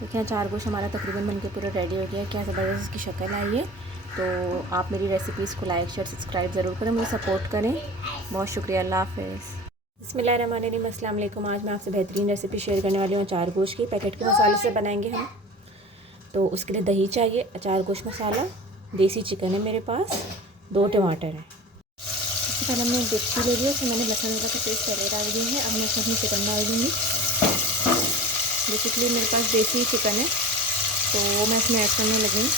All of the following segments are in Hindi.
देखिए अचार गोश्त हमारा तकरीबन बनके पूरा रेडी हो गया है। क्या ज़बरदस्त इसकी शक्ल आई है। तो आप मेरी रेसिपीज़ को लाइक शेयर सब्सक्राइब ज़रूर करें, मुझे सपोर्ट करें। बहुत शुक्रिया। अल्लाह हाफ़िज़। बिस्मिल्लाहिर्रहमानिर्रहीम। अस्सलाम वालेकुम। आज मैं आपसे बेहतरीन रेसिपी शेयर करने वाली हूँ अचार गोश्त की। पैकेट के मसाले से बनाएंगे हम। तो उसके लिए दही चाहिए, अचार गोश्त मसाला, देसी चिकन है मेरे पास, 2 टमाटर हैं। सबसे पहले हमने एक डेगची ले लिया, उसमें मैंने लहसुन अदरक का पेस्ट पहले डाल दिए हैं। अब मैं उसमें चिकन डाल दूँगी। बेसिकली मेरे पास देसी चिकन है तो वो मैं इसमें ऐड करने लगी हूँ।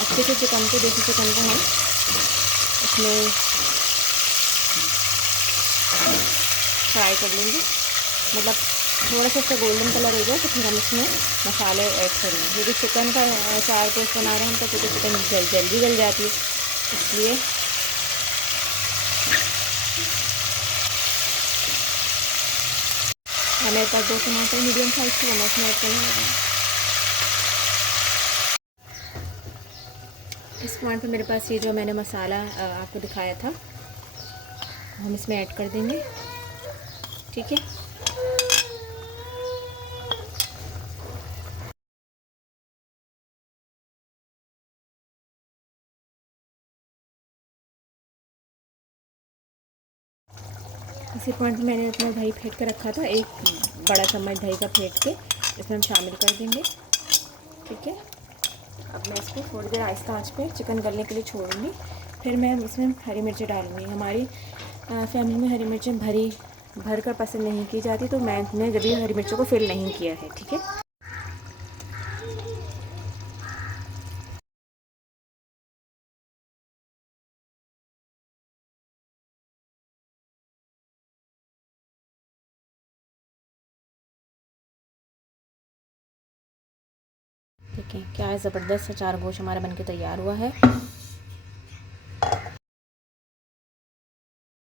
अच्छे से चिकन को, देसी चिकन को हम इसमें फ्राई कर लेंगे। मतलब थोड़ा सा इसका गोल्डन कलर हो जाए तो फिर हम इसमें मसाले ऐड करेंगे, क्योंकि चिकन का अचार गोश्त बना रहे हैं हम तो क्योंकि चिकन जल्दी गल जाती है, इसलिए मेरे पास 2 टमाटर मीडियम साइज़ के मैं इसमें ऐड करने लगा। इस पॉइंट पे मेरे पास ये जो मैंने मसाला आपको दिखाया था हम इसमें ऐड कर देंगे। ठीक है। इसी पॉइंट पे मैंने अपना दही फेंट के रखा था, 1 बड़ा चम्मच दही का फेंट के इसमें हम शामिल कर देंगे। ठीक है। अब मैं इसको थोड़ी देर आहिस्ता आंच पे चिकन गलने के लिए छोड़ूंगी। फिर मैं इसमें हरी मिर्ची डालूंगी। हमारी फैमिली में हरी मिर्चें भर कर पसंद नहीं की जाती, तो मैंने जब भी हरी मिर्चों को फिल नहीं किया है। ठीक है। ठीक है। क्या है, ज़बरदस्त अचार गोश्त हमारा बनके तैयार हुआ है।